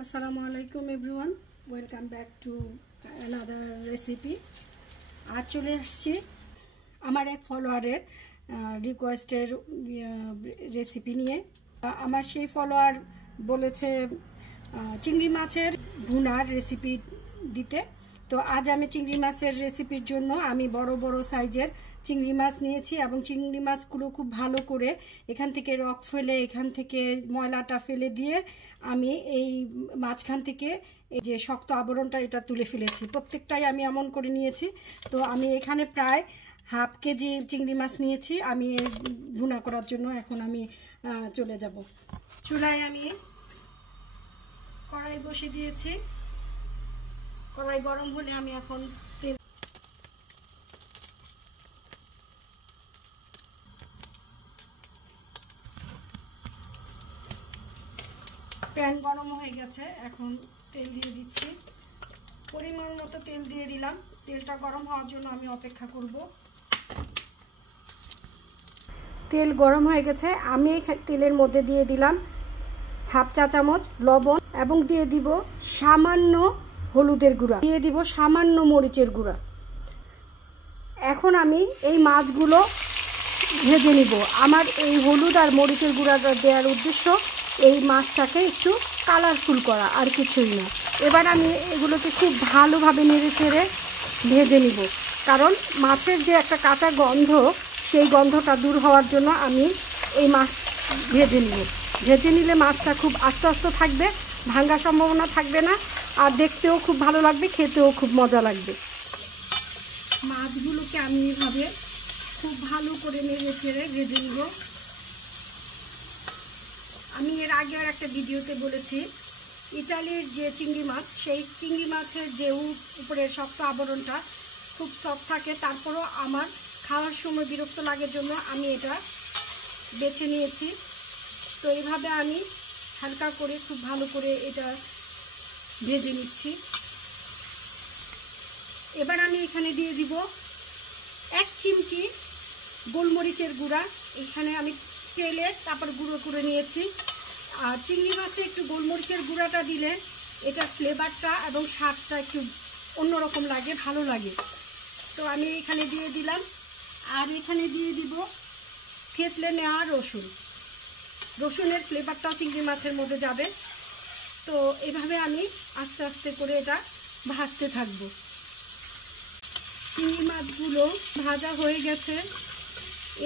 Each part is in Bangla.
Assalamualaikum everyone, welcome back to another recipe. आज চলে আসছি আমার এক ফলোয়ারের রিকোয়েস্টের রেসিপি নিয়ে। আমার সেই ফলোয়ার বলেছে চিংড়ি মাছের ভুনার রেসিপি দিতে। তো আজ আমি চিংড়ি মাছের রেসিপির জন্য আমি বড় বড় সাইজের চিংড়ি মাছ নিয়েছি এবং চিংড়ি মাছগুলো খুব ভালো করে এখান থেকে রক ফেলে এখান থেকে ময়লাটা ফেলে দিয়ে আমি এই মাছখান থেকে এই যে শক্ত আবরণটা এটা তুলে ফেলেছি। প্রত্যেকটাই আমি এমন করে নিয়েছি। তো আমি এখানে প্রায় হাফ কেজি চিংড়ি মাছ নিয়েছি আমি ভুনা করার জন্য। এখন আমি চলে যাব। চুলায় আমি কড়াই বসে দিয়েছি। কড়াই গরম হলে আমি এখন তেল প্যান গরম হয়ে গেছে। এখন তেল দিয়ে দিচ্ছি, পরিমাণ মতো তেল দিয়ে দিলাম। তেলটা গরম হওয়ার জন্য আমি অপেক্ষা করব। তেল গরম হয়ে গেছে। আমি এই তেলের মধ্যে দিয়ে দিলাম হাফ চা চামচ লবণ এবং দিয়ে দিব সামান্য হলুদের গুঁড়া, দিয়ে দিব সামান্য মরিচের গুঁড়া। এখন আমি এই মাছগুলো ভেজে নিব। আমার এই হলুদ আর মরিচের গুঁড়াটা দেওয়ার উদ্দেশ্য এই মাছটাকে একটু কালারফুল করা, আর কিছুই না। এবার আমি এগুলোকে খুব ভালোভাবে নেড়ে চেড়ে ভেজে নিব, কারণ মাছের যে একটা কাঁচা গন্ধ সেই গন্ধটা দূর হওয়ার জন্য আমি এই মাছ ভেজে নিব। ভেজে নিলে মাছটা খুব আস্তে আস্তে থাকবে, ভাঙার সম্ভাবনা থাকবে না, আর দেখতেও খুব ভালো লাগবে, খেতেও খুব মজা লাগবে। মাছগুলোকে আমি এভাবে খুব ভালো করে নেড়ে চেড়ে ভেজে নিব। আমি এর আগে আর একটা ভিডিওতে বলেছি ইতালির যে চিংড়ি মাছ, সেই চিংড়ি মাছের যে উপরের শক্ত আবরণটা খুব সফট থাকে, তারপরও আমার খাওয়ার সময় বিরক্ত লাগার জন্য আমি এটা বেছে নিয়েছি। তো এইভাবে আমি হালকা করে খুব ভালো করে এটা ভেজে নিচ্ছি। এবার আমি এখানে দিয়ে দিব 1 চিমটি গোলমরিচের গুঁড়া। এখানে আমি তেলে তারপর গুঁড়ো করে নিয়েছি। আর চিংড়ি মাছে একটু গোলমরিচের গুঁড়াটা দিলে এটা ফ্লেভারটা এবং স্বাদটা একটু অন্যরকম লাগে, ভালো লাগে। তো আমি এখানে দিয়ে দিলাম। আর এখানে দিয়ে দিব থেতলে নেওয়া রসুন। রসুনের ফ্লেভারটাও চিংড়ি মাছের মধ্যে যাবে। তো এভাবে আমি আস্তে আস্তে করে এটা ভাজতে থাকবো। চিংড়ি মাছগুলো ভাজা হয়ে গেছে।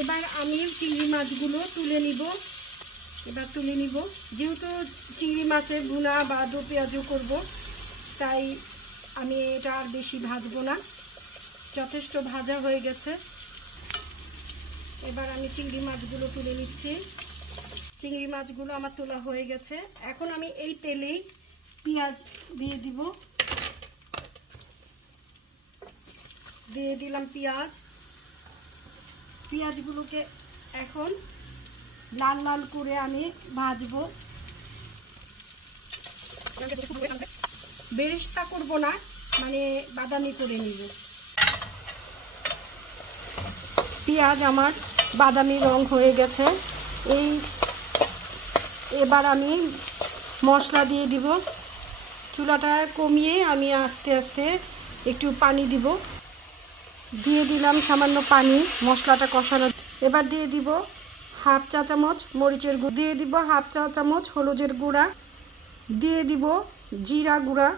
এবার আমি চিংড়ি মাছগুলো তুলে নিব। যেহেতু চিংড়ি মাছের ভুনা বা দো পেঁয়াজও করব, তাই আমি এটা আর বেশি ভাজবো না, যথেষ্ট ভাজা হয়ে গেছে। এবার আমি চিংড়ি মাছগুলো তুলে নিচ্ছি। চিংড়ি মাছগুলো আমার তোলা হয়ে গেছে। এখন আমি এই তেলেই পেঁয়াজ দিয়ে দিব। দিয়ে দিলাম পেঁয়াজগুলোকে এখন লাল লাল করে আমি ভাজবো। বেরেস্তা করব না, মানে বাদামি করে নিব। পেঁয়াজ আমার বাদামি রং হয়ে গেছে। এবার আমি মশলা দিয়ে দিব। চুলাটা কমিয়ে আমি আস্তে আস্তে একটু পানি দিব। দিয়ে দিলাম সামান্য পানি মশলাটা কষানো। এবার দিয়ে দিব হাফ চা চামচ মরিচের গুঁড়া, দিয়ে দিব হাফ চা চামচ হলুদের গুঁড়া, দিয়ে দিব জিরা গুঁড়া,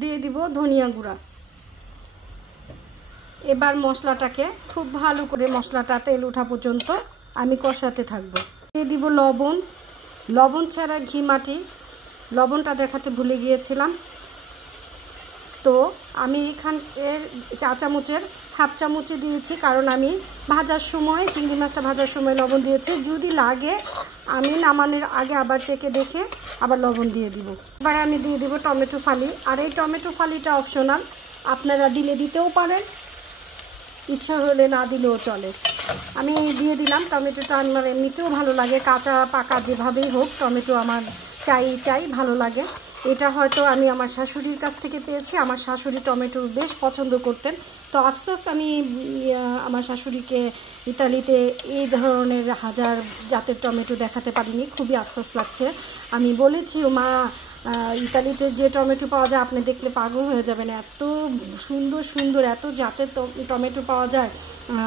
দিয়ে দিব ধনিয়া গুঁড়া। এবার মশলাটাকে খুব ভালো করে মশলাটা তেল ওঠা পর্যন্ত আমি কষাতে থাকবো। দিয়ে দিব লবণ ছাড়া ঘি মাটি, লবণটা দেখাতে ভুলে গিয়েছিলাম। তো আমি এর চা চামচের হাফ চামচে দিয়েছি, কারণ আমি ভাজার সময় চিংড়ি মাছটা ভাজার সময় লবণ দিয়েছি। যদি লাগে আমি নামানোর আগে আবার চেখে দেখে আবার লবণ দিয়ে দিব। এবার আমি দিয়ে দিব টমেটো ফালি। আর এই টমেটো ফালিটা অপশনাল, আপনারা দিলে দিতেও পারেন, ইচ্ছা হলে না দিলেও চলে। আমি দিয়ে দিলাম টমেটোটা। আমার এমনিতেও ভালো লাগে, কাঁচা পাকা যেভাবেই হোক টমেটো আমার চাই ভালো লাগে। এটা হয়তো আমি আমার শাশুড়ির কাছ থেকে পেয়েছি। আমার শাশুড়ি টমেটো বেশ পছন্দ করতেন। তো আফসোস আমি আমার শাশুড়িকে ইতালিতে এই ধরনের হাজার জাতের টমেটো দেখাতে পারিনি, খুবই আফসোস লাগছে। আমি বলেছি মা ইতালিতে যে টমেটো পাওয়া যায় আপনি দেখলে পাগল হয়ে যাবেন, এত সুন্দর সুন্দর এত জাতের টমেটো পাওয়া যায়,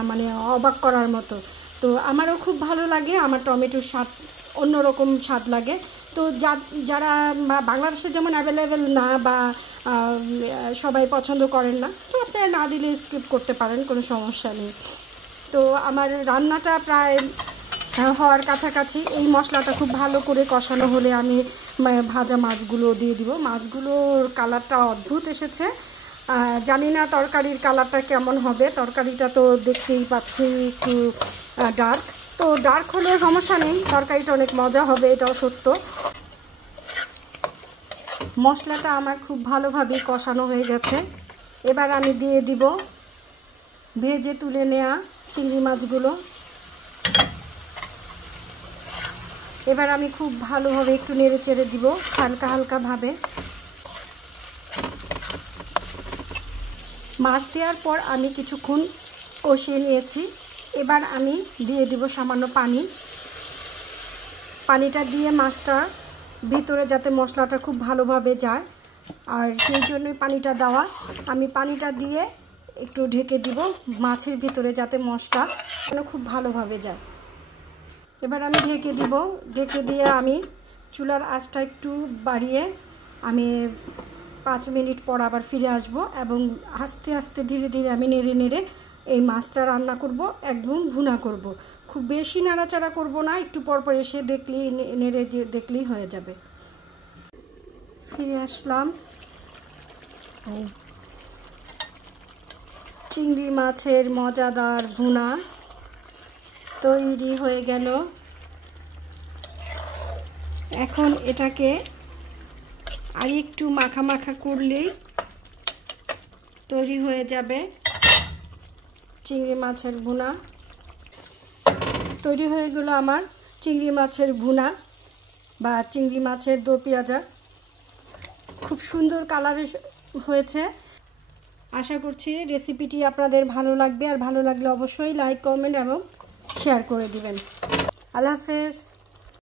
মানে অবাক করার মতো। তো আমারও খুব ভালো লাগে, আমার টমেটোর স্বাদ অন্যরকম স্বাদ লাগে। তো যারা বাংলাদেশে যেমন অ্যাভেলেবেল না বা সবাই পছন্দ করেন না, তো আপনারা না দিলে স্কিপ করতে পারেন, কোনো সমস্যা নেই। তো আমার রান্নাটা প্রায় হওয়ার কাছাকাছি। এই মশলাটা খুব ভালো করে কষানো হলে আমি ভাজা মাছগুলো দিয়ে দিব। মাছগুলোর কালারটা অদ্ভুত এসেছে, জানি না তরকারির কালারটা কেমন হবে। তরকারিটা তো দেখতেই পাচ্ছি একটু ডার্ক, তো ডার্ক হলেও সমস্যা নেই, তরকারিটা অনেক মজা হবে, এটাও সত্য। মশলাটা আমার খুব ভালোভাবে কষানো হয়ে গেছে। এবার আমি দিয়ে দিব ভেজে তুলে নেওয়া চিংড়ি মাছগুলো। এবার আমি খুব ভালোভাবে একটু নেড়ে চেড়ে দিব হালকা হালকাভাবে। মাছ দেওয়ার পর আমি কিছুক্ষণ কষিয়ে নিয়েছি। এবার আমি দিয়ে দিব সামান্য পানি। পানিটা দিয়ে মাছটা ভিতরে যাতে মশলাটা খুব ভালোভাবে যায়, আর সেই জন্যই পানিটা দেওয়া। আমি পানিটা দিয়ে একটু ঢেকে দিব মাছের ভিতরে যাতে মশলা খুব ভালোভাবে যায়। এবার আমি ঢেকে দিব। ঢেকে দিয়ে আমি চুলার আঁচটা একটু বাড়িয়ে আমি 5 মিনিট পর আবার ফিরে আসব এবং আস্তে আস্তে ধীরে ধীরে আমি নেড়ে নেড়ে এই মাছটা রান্না করব, একদম ভুনা করব। খুব বেশি নাড়াচাড়া করব না, একটু পরপর এসে দেখলেই নেড়ে দেখলেই হয়ে যাবে। ফিরে আসলাম। চিংড়ি মাছের মজাদার ভুনা তৈরি হয়ে গেল। এখন এটাকে আর একটু মাখা মাখা করলেই তৈরি হয়ে যাবে চিংড়ি মাছের ভুনা। তৈরি হয়ে গেল আমার চিংড়ি মাছের ভুনা বা চিংড়ি মাছের দো পেঁয়াজা। খুব সুন্দর কালার হয়েছে। আশা করছি রেসিপিটি আপনাদের ভালো লাগবে, আর ভালো লাগলে অবশ্যই লাইক, কমেন্ট এবং শেয়ার করে দিবেন। আল্লাহ হাফেজ।